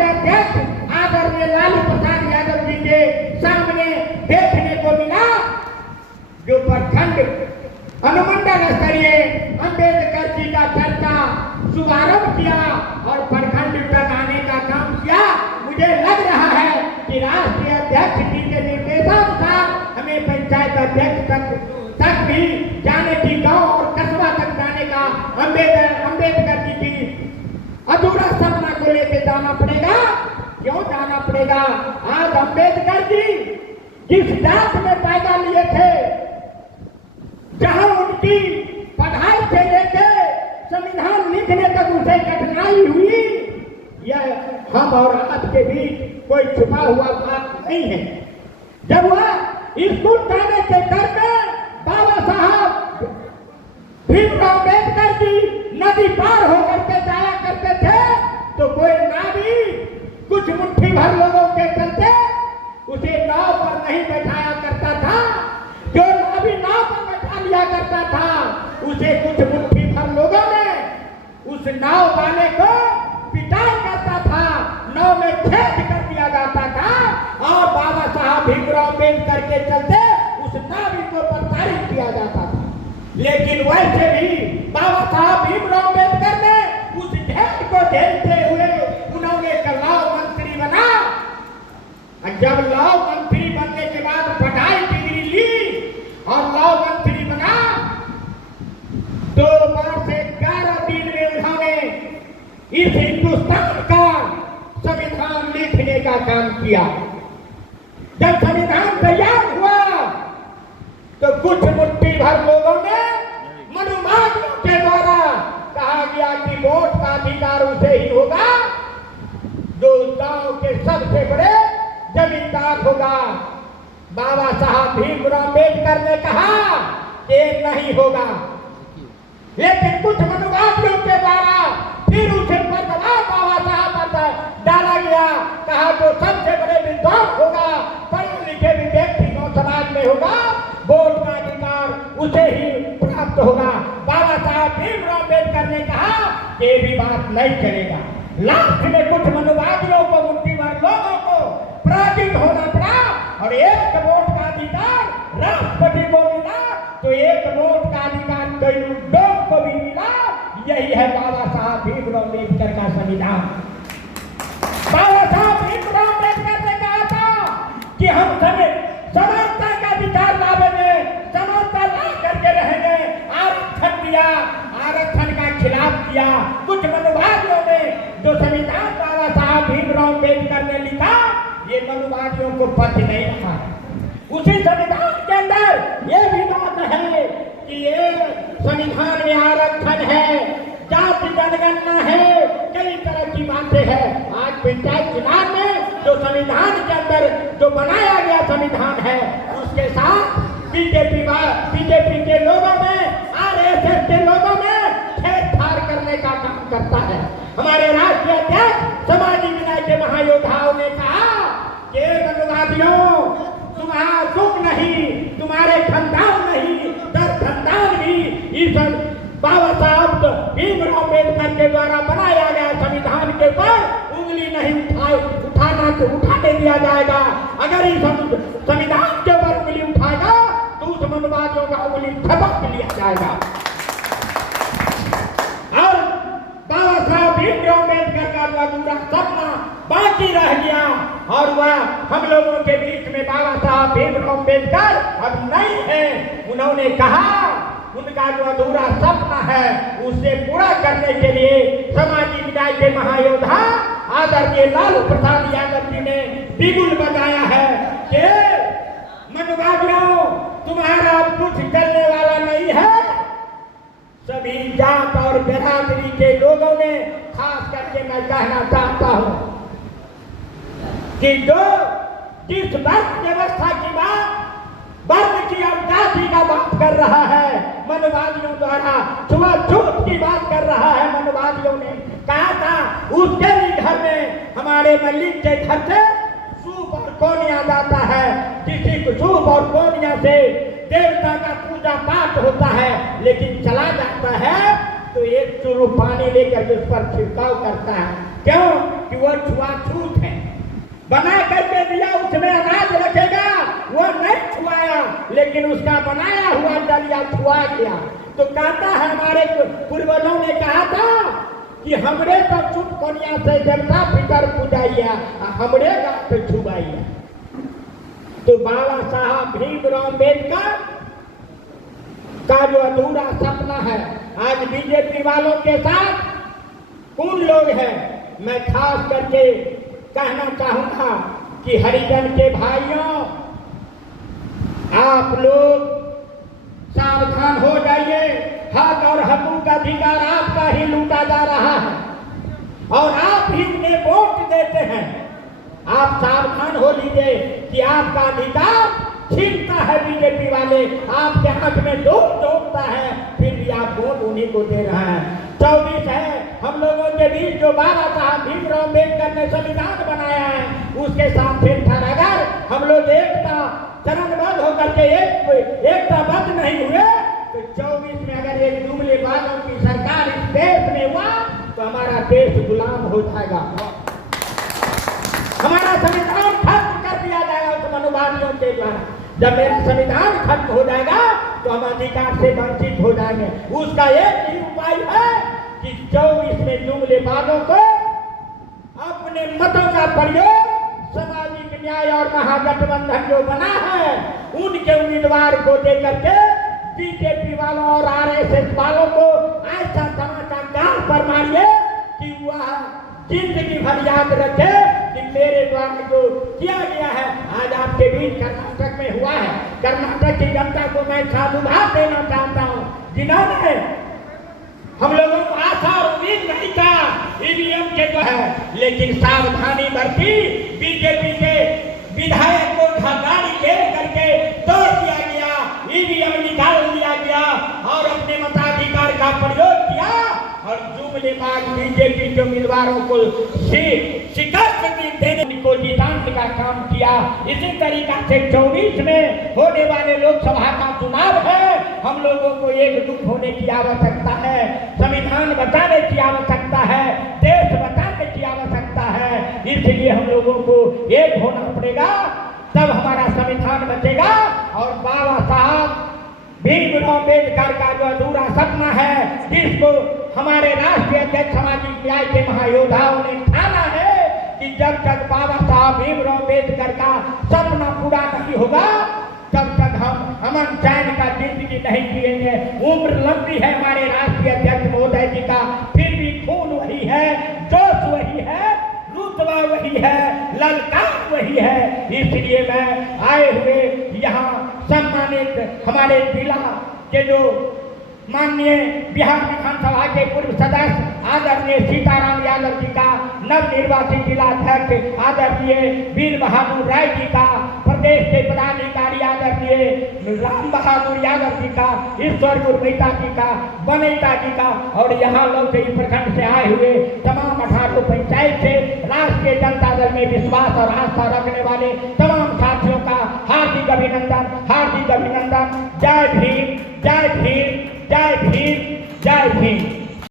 राष्ट्रीय अध्यक्ष आदरणीय लालू प्रसाद यादव जी के सामने देखने को मिला, जो प्रखंड अनुमंडल स्तरीय अंबेडकर जी का चर्चा शुभारंभ किया और प्रखंड बनाने का काम किया। मुझे लग रहा है कि राष्ट्रीय अध्यक्ष जी के निर्देशानुसार हमें पंचायत अध्यक्ष तक भी जाने की, गांव और कस्बा तक जाने का अंबेडकर जी की अधूरा सपना को लेकर जाना पड़ेगा। क्यों जाना पड़ेगा? आज अंबेडकर जी जिस जात में पैदा लिए थे, जहां उनकी पढ़ाई से लेकर संविधान लिखने तक उसे कठिनाई हुई, यह हम और आज के बीच कोई छुपा हुआ बात नहीं है। जब वह स्कूल जाने के घर में बाबा साहब भीमराव अम्बेडकर जी नदी पार होकर के जाया करते थे, तो कोई नावी कुछ मुट्ठी भर लोगों के चलते उसे नाव पर नहीं बैठाया करता था। जो नावी नाव पर बैठा लिया करता था, उसे कुछ मुट्ठी भर लोगों ने उस नाव वाले को पिटाई करता था, नाव में छेद कर दिया जाता था और बाबा साहब भीमराव अम्बेडकर के चलते उस नावी को प्रताड़ित किया जाता था। लेकिन वैसे भी बाबा साहब भीमराव अम्बेडकर ने उस झेल को झेलते हुए उन्होंने लाव मंत्री बना। जब लाव मंत्री बनने के बाद पढ़ाई डिग्री ली और लाव मंत्री बना, 2 वर्ष से 11 दिन में उन्होंने इस हिंदुस्तान का संविधान लिखने का काम किया। जब संविधान तैयार हुआ तो कुछ मुट्ठी भर लोगों ने मनुवादियों के द्वारा कहा गया कि वोट का अधिकार उसे ही होगा जो गांव के सबसे बड़े जमींदार होगा। बाबा साहब भीमराव अम्बेडकर ने कहा कि नहीं होगा, लेकिन कुछ मनुवादियों के द्वारा फिर उसे पर दबाव बाबा साहब पर डाला गया। कहा जो सबसे बड़े विद्वान होगा, पढ़े लिखे भी व्यक्ति समाज में होगा, वोट का अधिकार उसे ही प्राप्त होगा। बाबा साहब भीमराव अम्बेडकर ने कहा कि ये भी बात नहीं चलेगा। लास्ट में कुछ मनुवादियों को, मुट्ठी भर लोगों को पराजित होना पड़ा और एक वोट का अधिकार राष्ट्रपति को मिला, तो एक वोट का अधिकार कई लोगों को भी मिला। यही है बाबा साहब भीमराव अम्बेडकर का संविधान। बाबा साहब भीमराव अम्बेडकर ने कहा था कि हम समानता का विचार लावेंगे, समानता ला करके रहेंगे। आरक्षण दिया, आरक्षण का खिलाफ किया। कुछ मनुवादियों ने जो संविधान बाबा साहब भीमराव अम्बेडकर ने लिखा, ये मनुवादियों को पच नहीं रहा। उसी संविधान के अंदर ये भी बात है कि ये संविधान में आरक्षण है, जाति जनगणना है, कई तरह की बातें हैं। आज पंचायत चुनाव में जो संविधान के अंदर जो बनाया गया संविधान है, उसके साथ बीजेपी के लोगों में, आरएसएस के लोगों में छेड़छाड़ करने का काम करता है। हमारे राष्ट्रीय अध्यक्ष समाजी न्याय के महायोद्धाओं ने कहा कि मनुवादियों, तुम्हारा दुख नहीं, तुम्हारे खानदान नहीं, दर खानदान भी इस बाबा साहब भीमराव अम्बेडकर के द्वारा बनाया गया संविधान के ऊपर उंगली नहीं उठाने दिया जाएगा। अगर इस संविधान के ऊपर उंगली उठाएगा तो उस मनुवादियों का उंगली झपक लिया जाएगा। और बाबा साहब भीमराव अम्बेडकर का अधूरा सपना बाकी रह गया और वह हम लोगों के बीच में बाबा साहब भीमराव अम्बेडकर अब नहीं है। उन्होंने कहा उनका जो अधूरा सपना है उसे पूरा करने के लिए समाजी न्याय के महायोद्धा आदरणीय लालू प्रसाद यादव जी ने बिगुल बजाया है कि मनुवादियों, तुम्हारा कुछ चलने वाला नहीं है। सभी जात और बिरादरी के लोगों ने, खास करके मैं कहना चाहता हूं कि जो जिस वर्ण व्यवस्था की बात, वर्ण की और जाति का बात कर रहा है मनुवादियों द्वारा, छुआछूत की बात कर रहा है मनुवादियों ने, कहा था उसके भी घर में, हमारे मलिक के घर से सूप और कोनिया जाता है। किसी को सूप और कोनिया से देवता का पूजा पाठ होता है, लेकिन चला जाता है तो एक चुरू पानी लेकर उस पर छिड़काव करता है। क्यों? कि वो वो छुआछूत है। बना करके दिया, उसमें अनाज रखेगा, वो नहीं छुआया, लेकिन उसका बनाया हुआ डलिया छुआ गया। तो कहता है हमारे पूर्वजों ने कहा था कि हमरे तो चुप कोनिया से देवता पितर पूजाइया, हमरे गांव पे छुआइया। तो बाबा साहब भीमराव अम्बेडकर का जो अधूरा सपना है, आज बीजेपी वालों के साथ कौन लोग हैं, मैं खास करके कहना चाहूंगा कि हरिजन के भाइयों, आप लोग सावधान हो जाइए। हक और हकूक का अधिकार आपका ही लूटा जा रहा है और आप ही ने वोट देते हैं। आप सावधान हो लीजिए कि आपका अधिकार छीनता है बीजेपी वाले, आपके हाथ में डोबता है, फिर भी आप वोट उन्हीं को दे रहे हैं। 24 है हम लोगों के बीच जो बाबा साहब भीमराव अम्बेडकर ने संविधान बनाया है, उसके साथ छेड़छाड़ अगर हम लोग एकता चरणबद्ध होकर के एकताबद्ध नहीं हुए तो 24 में अगर एक जुमले वालों की सरकार इस देश में हुआ तो हमारा देश गुलाम हो जाएगा, हमारा संविधान खत्म कर दिया जाएगा उस मनोवादियों के द्वारा। जब मेरा संविधान खत्म हो जाएगा तो हम अधिकार से वंचित हो जाएंगे। उसका एक ही उपाय है कि 24 में जुमलेबाजों को अपने मतों का प्रयोग सामाजिक न्याय और महागठबंधन जो बना है उनके उम्मीदवार को देकर के बीजेपी वालों और आरएसएस वालों को ऐसा तमाचा गाल पर मारिए कि वह जिंदगी भर याद रखे कि मेरे द्वारा जो किया गया है। आज आपके बीच कर्नाटक में हुआ है, कर्नाटक की जनता को मैं साधुवाद देना चाहता हूँ, जिन्होंने हम लोगों को आशा और उम्मीद नहीं था ईवीएम के जो है, लेकिन सावधानी बरती, बीजेपी के विधायक को गाड़ी ले करके तोड़ दिया गया, ईवीएम निकाल दिया गया और अपने मताधिकार का प्रयोग किया और जुमलेबाज बीजेपी के उम्मीदवारों को शिकस्त देने को जिताने का काम किया। इसी तरीका से 24 में होने वाले लोकसभा का चुनाव है, हम लोगों को एकजुट होने की आवश्यकता है, संविधान बचाने की आवश्यकता है, देश बचाने की आवश्यकता है। इसलिए हम लोगों को एक होना पड़ेगा, तब हमारा संविधान बचेगा और बाबा साहब भीमराव अम्बेडकर का जो अधूरा सपना है, जिसको हमारे राष्ट्रीय अध्यक्ष सामाजिक न्याय के महायोद्धाओं ने ठाना है कि जब तक बाबा साहब भीमराव अम्बेडकर का सपना पूरा नहीं होगा तब तक हम अमन चैन का जिंदगी नहीं जिएंगे। उम्र लंबी है हमारे राष्ट्रीय अध्यक्ष महोदय जी का, फिर भी खून वही है, जोश वही है, रुतबा वही है, ललकार वही है। इसलिए मैं आए हुए यहाँ सम्मानित हमारे जिला के जो माननीय बिहार विधानसभा के पूर्व सदस्य आदरणीय सीताराम यादव जी का, नवनिर्वाचित जिला अध्यक्ष आदरणीय वीर बहादुर राय जी का, प्रदेश के पदाधिकारी आदरणीय राम बहादुर यादव जी का, ईश्वर गुरमीता जी का, बनेता जी का और यहाँ लौटई प्रखंड से आए हुए तमाम 18 पंचायत से राष्ट्रीय जनता दल में विश्वास और आस्था रखने वाले तमाम साथियों का हार्दिक अभिनंदन, हार्दिक अभिनंदन। जय भीम, जय भीम, जय भीम, जय भीम।